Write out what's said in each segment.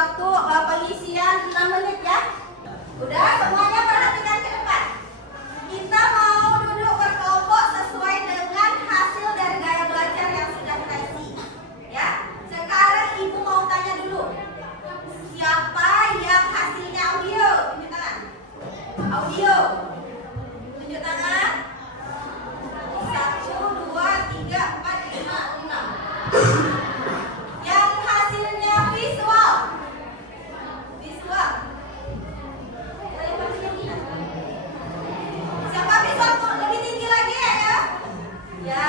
waktu pengisian 6 menit ya. Udah, semuanya perhatikan ke depan. Kita mau duduk berkelompok sesuai dengan hasil dari gaya belajar yang sudah kita isi. Ya, sekarang ibu mau tanya dulu. Siapa yang hasilnya audio? Tunjuk tangan. Audio. Tunjuk tangan. 1, 2, 3, 4, 5, 6. Yang hasilnya visual. Visual. Siapa visual tuh lebih tinggi lagi ya? Ya,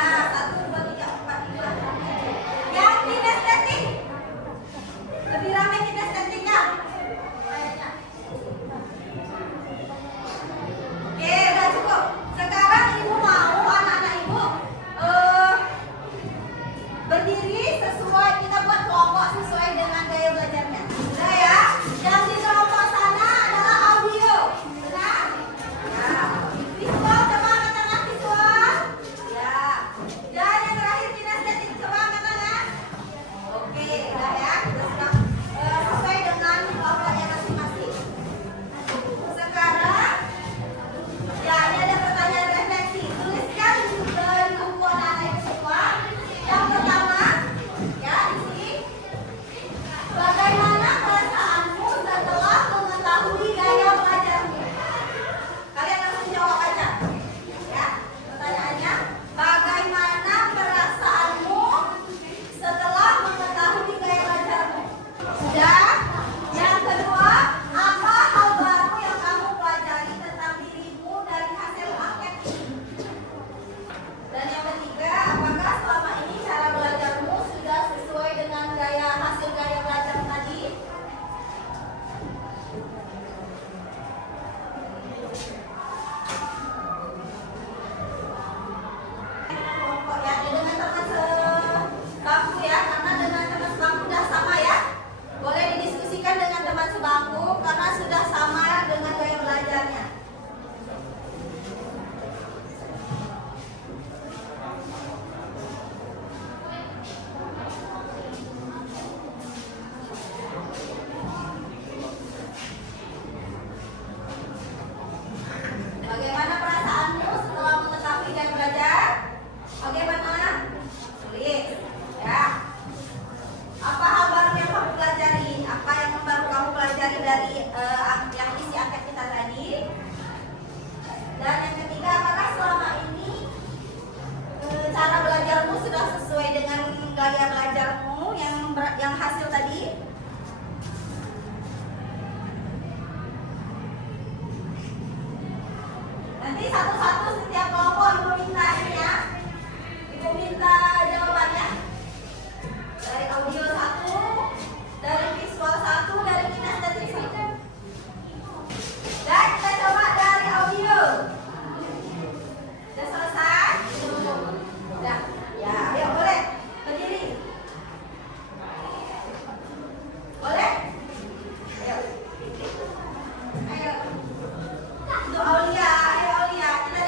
1, 2, 3, 4, 5. Yang kinestetik. Lebih ramai kinestetiknya. Oke, udah cukup. Sekarang ibu mau anak-anak ibu berdiri sesuai, kita buat kelompok sesuai dengan gaya belajarnya. Udah ya. Yang di kelompok sana adalah audio. Benar? Ya. Visual, coba angkat tangan visual. Ya. Dan yang terakhir kinestetik, coba angkat tangan. Oke, udah ya. Kita sudah sesuai dengan kelompoknya masing-masing. Sekarang ya, ini ada pertanyaan refleksi. Tuliskan di buku anak-anak itu semua. Yang pertama, ya di sini. Bagaimana perasaanmu setelah mengetahui gaya belajarmu? Kalian langsung jawab aja. Ya, pertanyaannya, bagaimana perasaanmu setelah mengetahui gaya belajarmu? Sudah? Yang kedua, apa hal baru yang kamu pelajari tentang dirimu dari hasil angket ini? Dan yang ketiga, apakah selama ini cara belajarmu sudah sesuai dengan hasil gaya belajar tadi? Kelompok ya, dengan teman sebangku ya, karena dengan teman sebangku sudah sama ya. Boleh didiskusikan dengan teman sebangku karena sudah sama dengan gaya belajarnya. Bagaimana perasaanmu setelah mengetahui gaya belajar? Bagaimana? Tulis. Ya. Apa hal baru yang kamu pelajari? Apa yang baru kamu pelajari dari yang isi angket kita tadi? Dan yang ketiga, apakah selama ini cara belajarmu sudah sesuai dengan gaya belajarmu yang hasil tadi? Nanti satu-satu setiap kelompok ibu minta ini ya. Ibu minta jawabannya. Dari audio 1, dari visual 1, dari kinestetik 1. Dan kita coba dari audio. Sudah selesai? Sudah. Ya, ayo boleh. Berdiri. Boleh? Ayo. Ayo. Untuk Aulia, ayo Aulia. Kita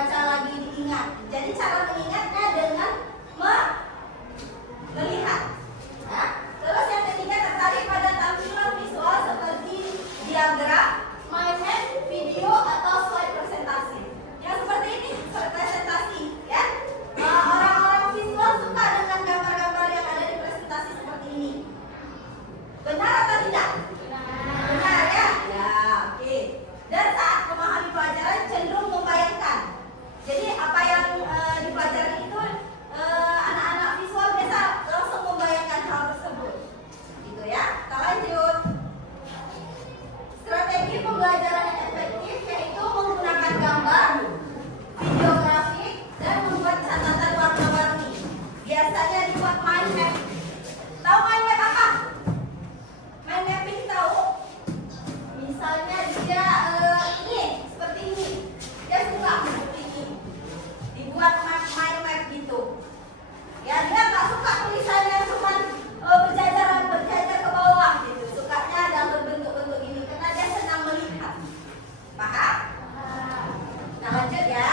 dibaca lagi, diingat. Jadi cara mengingatnya dengan melihat. Ya. Terus yang ketiga, tertarik pada tampilan visual seperti diagram, mind map, video atau slide presentasi. Yang seperti ini presentasi, ya. Orang-orang visual suka dengan gambar-gambar yang ada di presentasi seperti ini. Benar atau tidak? Benar ya? Ya, oke. Dan saat memahami pelajaran cenderung membayangkan. Jadi apa yang dipelajari itu anak-anak visual biasa langsung membayangkan hal tersebut. Gitu ya. Kita lanjut. Strategi pembelajaran yang efektif yaitu menggunakan gambar, video grafik, dan membuat catatan warna-warni. Biasanya dibuat mind map. Tahu mind map apa? Mind mapping tahu? Misalnya dia ini seperti ini. Dia suka seperti ini. Dibuat mind map gitu. Ya, dia nggak suka tulisannya cuma berjajar ke bawah gitu. Sukanya dalam bentuk-bentuk ini karena dia senang melihat. Paham? Nah, lanjut ya.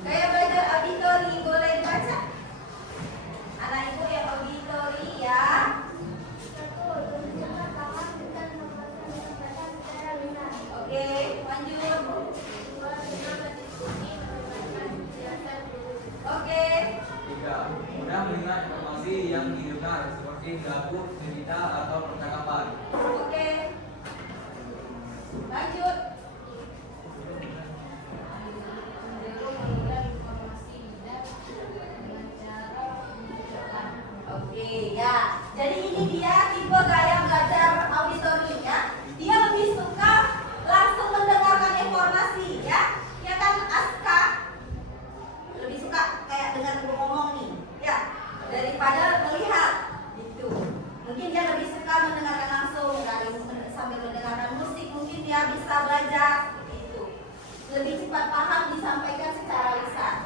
Gaya belajar auditori boleh dibaca? Anak ibu yang auditori ya. Oke, lanjut. Oke. 3. Mudah mendengar informasi yang didengar seperti gabut, cerita, atau percakapan. Oke. Lanjut. Oke, ya. Jadi ini dia tipe gaya belajar auditori ya. Dia lebih suka langsung mendengarkan informasi ya. Ya kan Aska lebih suka kayak dengar ibu ngomong nih, ya, daripada melihat gitu. Mungkin dia lebih suka mendengarkan langsung sambil mendengarkan musik, mungkin dia bisa belajar gitu. Lebih cepat paham disampaikan secara lisan.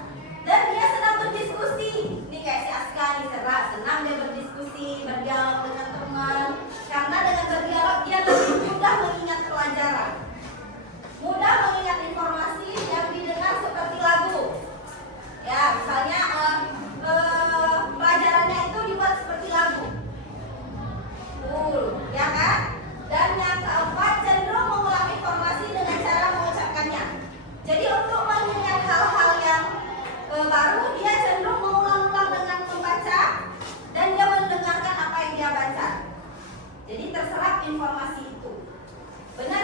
Dan dia senang berdiskusi. Ini kayak si Aska nih, senang dia berdiskusi, berdialog dengan teman. Karena dengan berdialog dia lebih mudah mengingat pelajaran. Mudah mengingat informasi yang didengar seperti lagu. Ya, misalnya pelajarannya itu dibuat seperti lagu. Ya kan? Dan yang keempat, cenderung mengulang informasi dengan cara mengucapkannya. Jadi untuk mengingat hal-hal yang baru, dia cenderung mengulang-ulang dengan membaca dan dia mendengarkan apa yang dia baca. Jadi terserap informasi itu. Benar